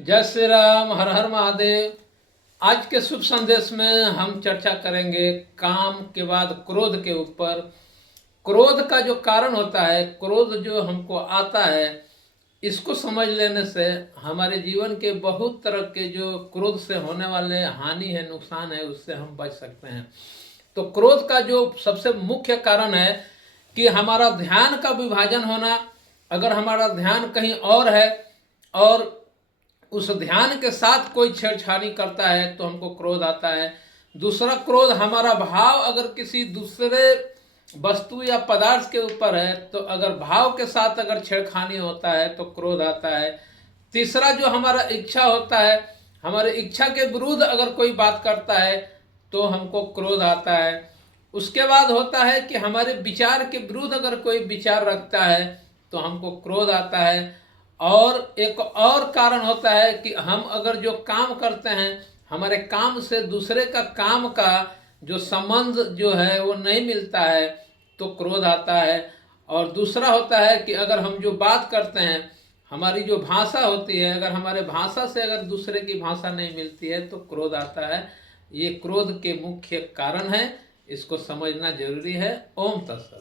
जय श्री राम, हर हर महादेव। आज के शुभ संदेश में हम चर्चा करेंगे काम के बाद क्रोध के ऊपर। क्रोध का जो कारण होता है, क्रोध जो हमको आता है, इसको समझ लेने से हमारे जीवन के बहुत तरह के जो क्रोध से होने वाले हानि है, नुकसान है, उससे हम बच सकते हैं। तो क्रोध का जो सबसे मुख्य कारण है कि हमारा ध्यान का विभाजन होना। अगर हमारा ध्यान कहीं और है और उस ध्यान के साथ कोई छेड़छाड़ी करता है तो हमको क्रोध आता है। दूसरा, क्रोध हमारा भाव अगर किसी दूसरे वस्तु या पदार्थ के ऊपर है तो अगर भाव के साथ अगर छेड़खानी होता है तो क्रोध आता है। तीसरा, जो हमारा इच्छा होता है, हमारे इच्छा के विरुद्ध अगर कोई बात करता है तो हमको क्रोध आता है। उसके बाद होता है कि हमारे विचार के विरुद्ध अगर कोई विचार रखता है तो हमको क्रोध आता है। और एक और कारण होता है कि हम अगर जो काम करते हैं, हमारे काम से दूसरे का काम का जो संबंध जो है वो नहीं मिलता है तो क्रोध आता है। और दूसरा होता है कि अगर हम जो बात करते हैं, हमारी जो भाषा होती है, अगर हमारे भाषा से अगर दूसरे की भाषा नहीं मिलती है तो क्रोध आता है। ये क्रोध के मुख्य कारण है, इसको समझना जरूरी है। ओम तत्सत।